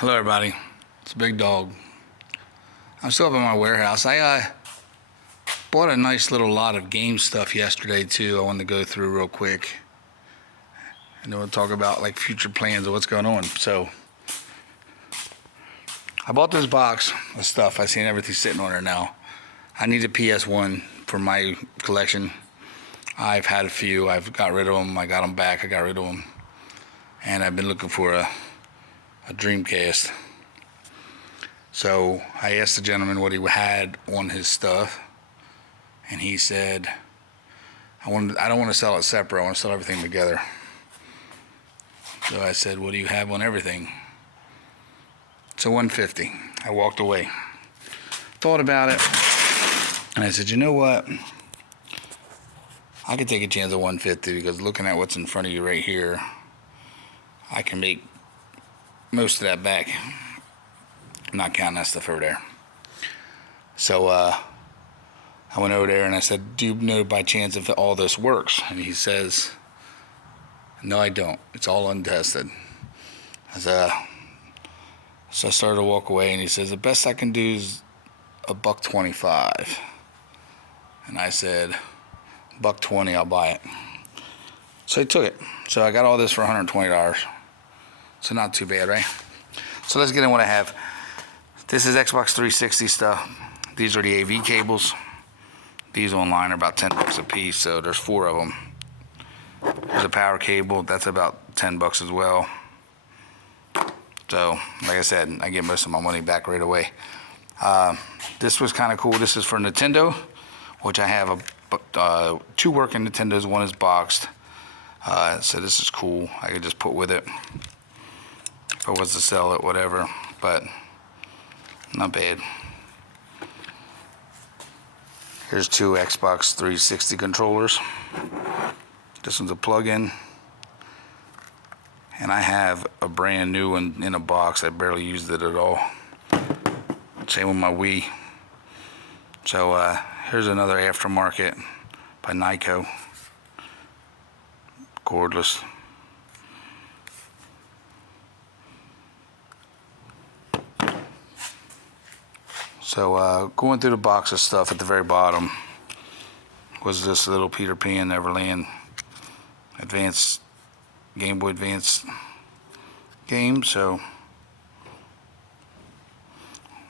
Hello everybody, it's Big Dog. I'm still up in my warehouse. I bought a nice little lot of game stuff yesterday too. I wanted to go through real quick and then we'll talk about like future plans of what's going on. So I bought this box of stuff. I seen everything sitting on there now. I need a PS1 for my collection. I've had a few. I've got rid of them. I got them back. I got rid of them. And I've been looking for a Dreamcast. So I asked the gentleman what he had on his stuff, and he said, I don't want to sell it separate. I want to sell everything together. So I said, what do you have on everything? It's a 150. I walked away. Thought about it, and I said, you know what? I could take a chance at 150 because looking at what's in front of you right here, I can make most of that back. I'm not counting that stuff over there. So I went over there and I said, do you know by chance if all this works? And he says, no, I don't. It's all untested. So I started to walk away, and he says, the best I can do is $125. And I said, $120, I'll buy it. So he took it. So I got all this for $120. So not too bad, right? So let's get in what I have. This is Xbox 360 stuff. These are the AV cables. These online are about 10 bucks a piece, so there's 4 of them. There's a power cable, that's about 10 bucks as well. So, like I said, I get most of my money back right away. This was kind of cool. This is for Nintendo, which I have 2 working Nintendos. One is boxed. So this is cool. I could just put with it if I was to sell it, whatever. But not bad. Here's 2 Xbox 360 controllers. This one's a plug-in. And I have a brand new one in a box. I barely used it at all. Same with my Wii. So here's another aftermarket by Nyko. Cordless. So going through the box of stuff at the very bottom was this little Peter Pan Neverland Advanced Game Boy Advance game. So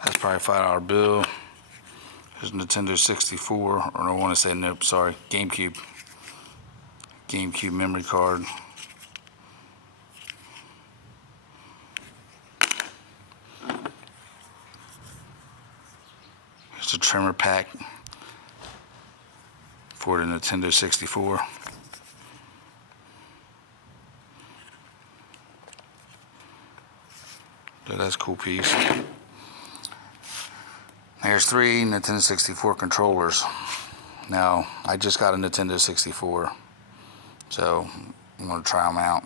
that's probably a $5 bill. There's Nintendo 64, or I want to say, nope, sorry, GameCube memory card. Here's a trimmer pack for the Nintendo 64. So that's a cool piece. There's 3 Nintendo 64 controllers. Now, I just got a Nintendo 64, so I'm going to try them out.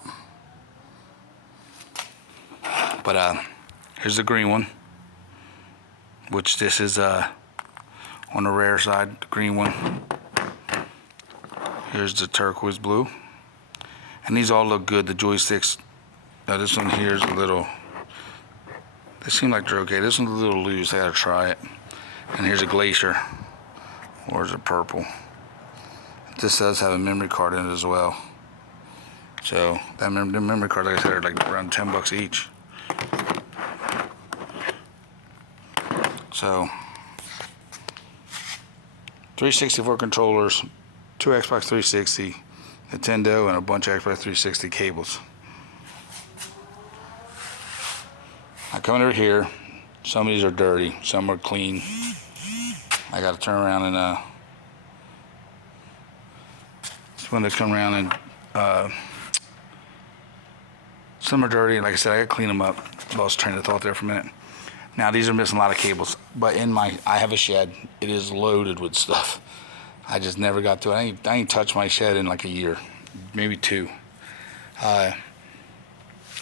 But here's the green one, which this is on the rare side, the green one. Here's the turquoise blue. And these all look good, the joysticks. Now this one here is a little, they seem like they're okay. This one's a little loose, I gotta try it. And here's a glacier, or is it purple? This does have a memory card in it as well. So that the memory card, like I said, are like around 10 bucks each. So 364 controllers, 2 Xbox 360, Nintendo, and a bunch of Xbox 360 cables. I come over here. Some of these are dirty, some are clean. I got to turn around and just when they come around and some are dirty. Like I said, I got to clean them up. Lost train of thought there for a minute. Now these are missing a lot of cables, but I have a shed. It is loaded with stuff. I just never got to it. I ain't touched my shed in like a year, maybe 2.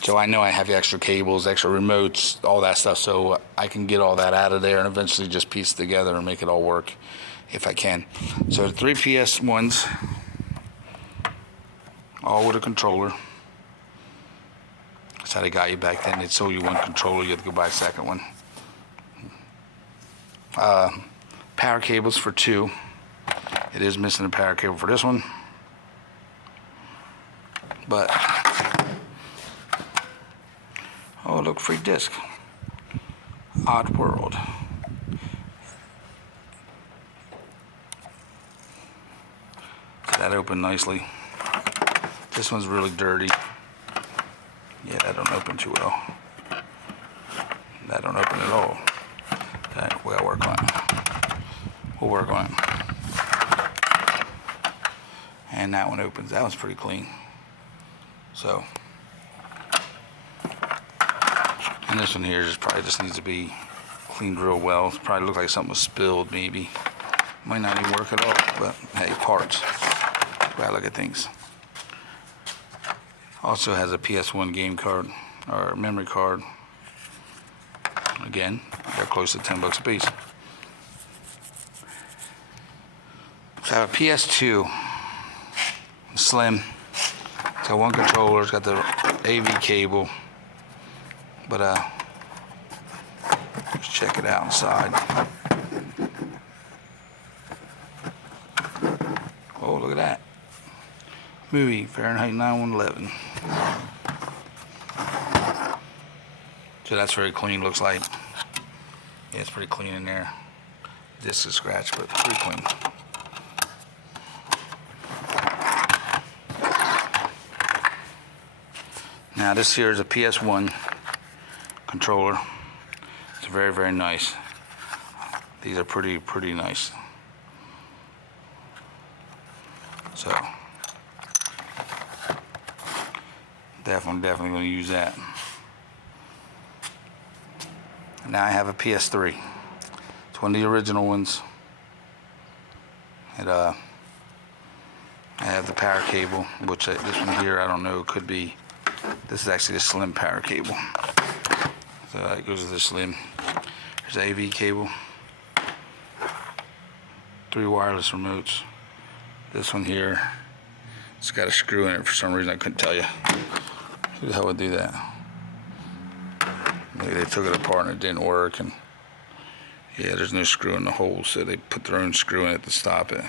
So I know I have extra cables, extra remotes, all that stuff, so I can get all that out of there and eventually just piece it together and make it all work if I can. So 3 PS1s, all with a controller. That's how they got you back then. They sold you one controller, you had to go buy a second one. Power cables for 2. It is missing a power cable for this one. But, oh look, free disc. Odd World. So that opened nicely. This one's really dirty. Yeah, that don't open too well. That don't open at all. Okay, we gotta work on it. We'll work on it. And that one opens. That one's pretty clean. So, and this one here just needs to be cleaned real well. It probably looks like something was spilled, maybe. Might not even work at all, but hey, parts. Gotta look at things. Also has a PS1 game card or memory card. Again, they're close to $10 a piece. So I have a Ps2 Slim. It's got one controller. It's got the AV cable. But let's check it out inside. Oh, look at that. Movie, Fahrenheit 9/11. So that's very clean, looks like. Yeah, it's pretty clean in there. Disc is scratched, but pretty clean. Now this here is a PS1 controller. It's very, very nice. These are pretty nice. So definitely going to use that. Now I have a PS3. It's one of the original ones. I have the power cable, which this one here, I don't know, could be. This is actually a slim power cable. So it goes to the slim. There's the AV cable. 3 wireless remotes. This one here, it's got a screw in it for some reason. I couldn't tell you. Who the hell would do that? Maybe they took it apart and it didn't work. And yeah, there's no screw in the hole, so they put their own screw in it to stop it.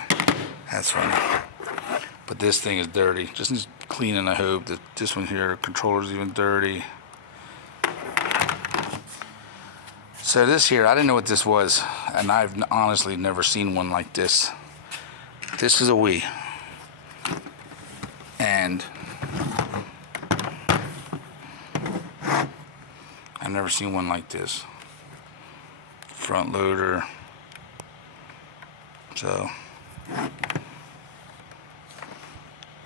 That's funny. But this thing is dirty. Just needs cleaning. I hope that this one here, controller's even dirty. So this here, I didn't know what this was, and I've honestly never seen one like this. This is a Wii, and I've never seen one like this. Front loader. So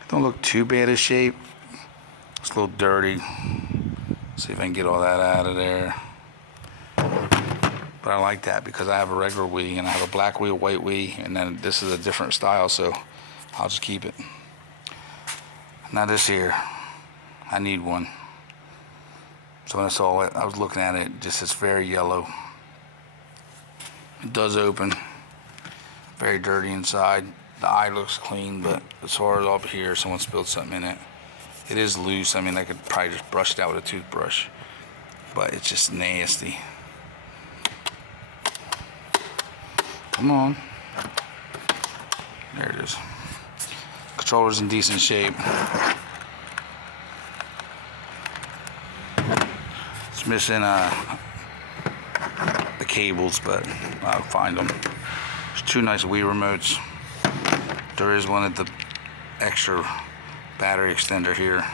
don't look too bad of shape. It's a little dirty. See if I can get all that out of there. But I like that because I have a regular Wii and I have a black Wii, a white Wii, and then this is a different style, so I'll just keep it. Now this here, I need one. So when I saw it, I was looking at it, just it's very yellow. It does open. Very dirty inside. The eye looks clean, but as far as up here, someone spilled something in it. It is loose. I mean, I could probably just brush it out with a toothbrush, but it's just nasty. Come on. There it is. Controller's in decent shape. It's missing the cables, but I'll find them. There's 2 nice Wii remotes. There is one at the extra battery extender here.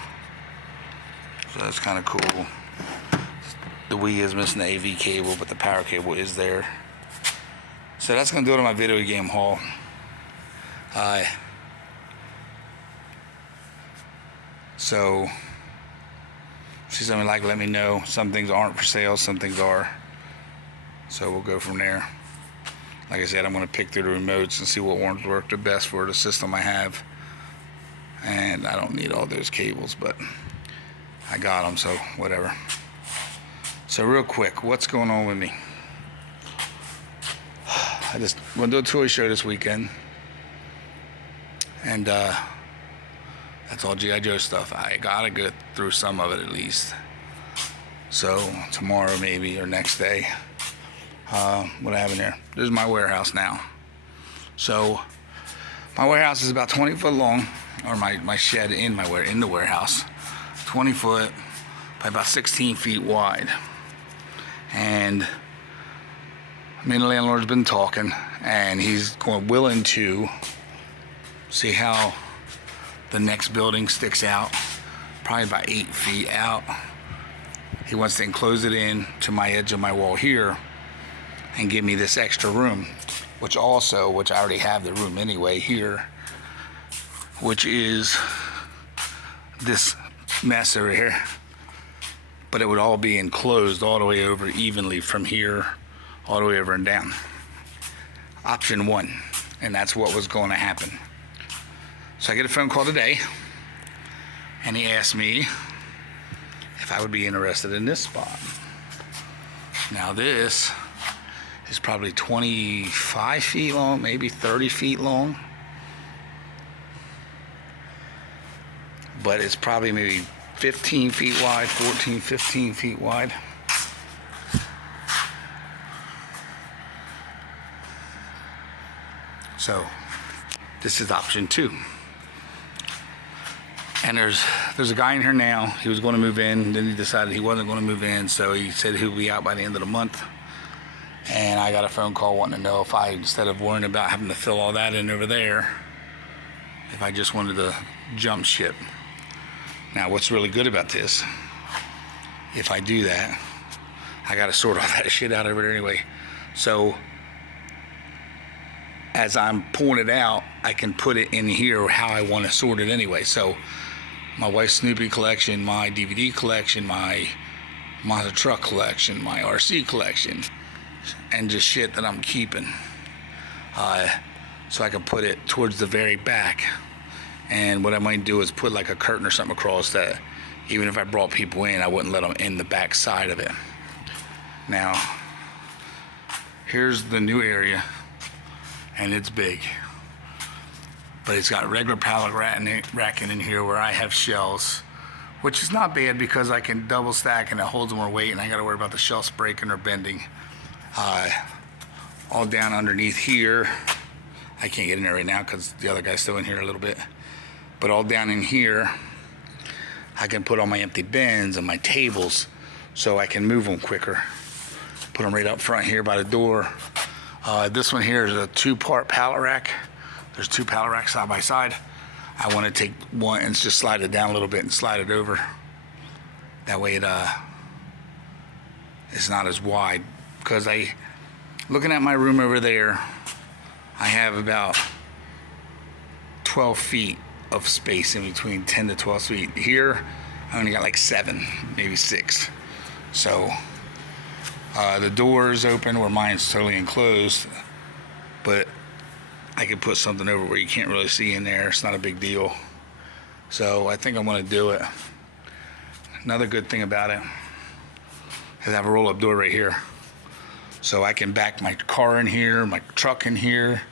So that's kind of cool. The Wii is missing the AV cable, but the power cable is there. So that's going to do it on my video game haul. So, see something like, let me know. Some things aren't for sale, some things are. So we'll go from there. Like I said, I'm going to pick through the remotes and see what ones work the best for the system I have. And I don't need all those cables, but I got them, so whatever. So real quick, what's going on with me? I just went to a toy show this weekend, and that's all G.I. Joe stuff. I gotta go through some of it at least. So tomorrow maybe, or next day, what I have in there. This is my warehouse now. So my warehouse is about 20 foot long, or my shed in the warehouse, 20 foot by about 16 feet wide. And me and the landlord's been talking, and he's willing to see how the next building sticks out, probably about 8 feet out. He wants to enclose it in to my edge of my wall here and give me this extra room, which I already have the room anyway here, which is this mess over here. But it would all be enclosed all the way over evenly from here all the way over and down. Option 1, and that's what was going to happen. So I get a phone call today, and he asked me if I would be interested in this spot. Now this is probably 25 feet long, maybe 30 feet long. But it's probably maybe 15 feet wide, 14, 15 feet wide. So this is option 2. And there's a guy in here now. He was going to move in, then he decided he wasn't going to move in, so he said he'll be out by the end of the month. And I got a phone call wanting to know if I, instead of worrying about having to fill all that in over there, if I just wanted to jump ship. Now what's really good about this, if I do that, I got to sort all that shit out over there anyway. So as I'm pulling it out, I can put it in here how I want to sort it anyway. So my wife's Snoopy collection, my DVD collection, my monster truck collection, my RC collection, and just shit that I'm keeping. So I can put it towards the very back. And what I might do is put like a curtain or something across that, even if I brought people in, I wouldn't let them in the back side of it. Now, here's the new area, and it's big. But it's got regular pallet racking in here where I have shelves, which is not bad because I can double stack and it holds more weight, and I gotta worry about the shelves breaking or bending. All down underneath here, I can't get in there right now because the other guy's still in here a little bit. But all down in here, I can put all my empty bins and my tables so I can move them quicker. Put them right up front here by the door. This one here is a 2-part pallet rack. There's 2 pallet racks side by side. I want to take one and just slide it down a little bit and slide it over. That way it's not as wide. Because looking at my room over there, I have about 12 feet of space in between, 10 to 12 feet. Here, I only got like 7, maybe 6. So the door is open where mine's totally enclosed, but I could put something over where you can't really see in there. It's not a big deal. So I think I'm gonna do it. Another good thing about it is I have a roll-up door right here. So I can back my car in here, my truck in here.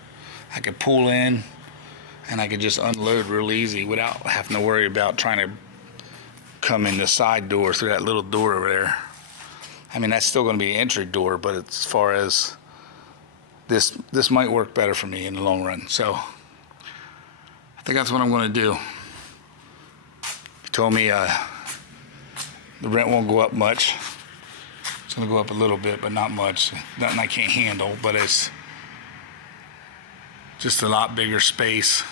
I could pull in, and I could just unload real easy without having to worry about trying to come in the side door through that little door over there. I mean, that's still going to be an entry door, but as far as this might work better for me in the long run. So I think that's what I'm going to do. He told me the rent won't go up much. It's going to go up a little bit, but not much. Nothing I can't handle, but it's just a lot bigger space.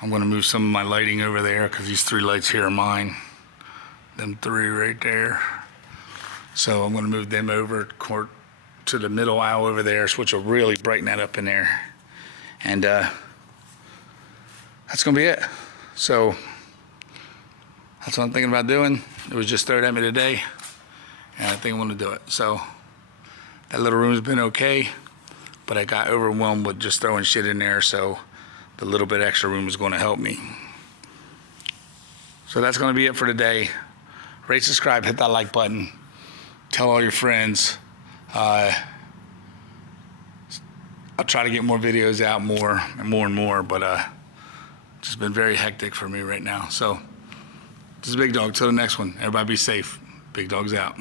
I'm going to move some of my lighting over there because these 3 lights here are mine. Them 3 right there. So I'm going to move them over to the middle aisle over there, which will really brighten that up in there. And that's going to be it. So that's what I'm thinking about doing. It was just thrown at me today, and I think I'm going to do it. So that little room's been okay, but I got overwhelmed with just throwing shit in there, so the little bit extra room is going to help me. So that's going to be it for today. Rate, subscribe, hit that like button. Tell all your friends. I'll try to get more videos out more and more, but it's just been very hectic for me right now. So this is Big Dog. Till the next one. Everybody be safe. Big dog's out.